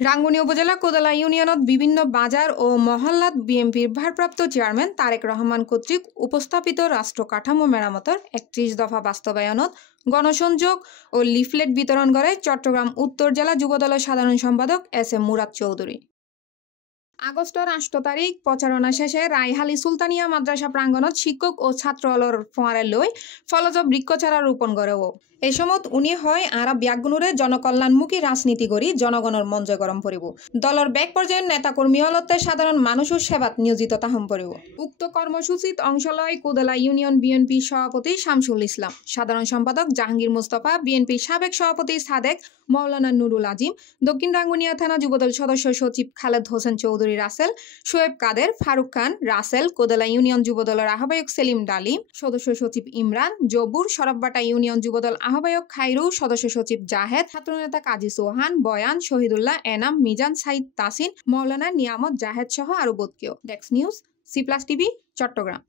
রাঙ্গুনিয়া উপজেলা কোদালা ইউনিয়নত বিভিন্ন বাজার ও মহল্লাত বিএনপির ভারপ্রাপ্ত চেয়ারম্যান তারেক রহমান কর্তৃক উপস্থাপিত রাষ্ট্র কাঠামো মেরামতের ৩১ দফা বাস্তবায়নত গণসংযোগ ও লিফলেট বিতরণ করে চট্টগ্রাম উত্তর জেলা যুবদলের সাধারণ সম্পাদক এস.এম. মুরাদ চৌধুরী। আগস্টের ৮ তারিখ প্রচারণা শেষে রায়হালী সুলতানিয়া মাদ্রাসা প্রাঙ্গণত শিক্ষক ও ছাত্রলর ফোয়ারে লই ফলজ বৃক্ষচারা রোপণ করেও এই সময় উনি হয় আর ব্যাগগুণরে জনকল্যাণমুখী রাজনীতি করি জনগণের মন জয় গরম পড়িব। দলের ব্যাগ পর্যায়ের নেতাকর্মী হলতে সাধারণ মানুষের সেবাত নিয়োজিত তাহম পড়িব। উক্ত কর্মসূচিত অংশ লয় কোদালা ইউনিয়ন বিএনপি সভাপতি শামসুল ইসলাম, সাধারণ সম্পাদক জাহাঙ্গীর মুস্তফা, বিএনপির সাবেক সভাপতি সাদেক মাওলানা নুরুল আজিম, দক্ষিণ রাঙ্গুনিয়া থানা যুবদল সদস্য সচিব খালেদ হোসেন চৌধুরী রাসেল, শোয়েব কাদের, ফারুক খান রাসেল, কোদালা ইউনিয়ন যুবদলের আহ্বায়ক সেলিম ডালিম, সদস্য সচিব ইমরান, জবুর, সরববাটা ইউনিয়ন যুবদল আহ্বায়ক খাইরু, সদস্য সচিব জাহেদ, ছাত্রনেতা কাজী সোহান, বয়ান, শহীদুল্লাহ, এনাম, মিজান, সাইদ তাসিন, মাওলানা নিয়ামত জাহেদ সহ আরো বোধকেও। ডেস্ক নিউজ, সি+ টিভি, চট্টগ্রাম।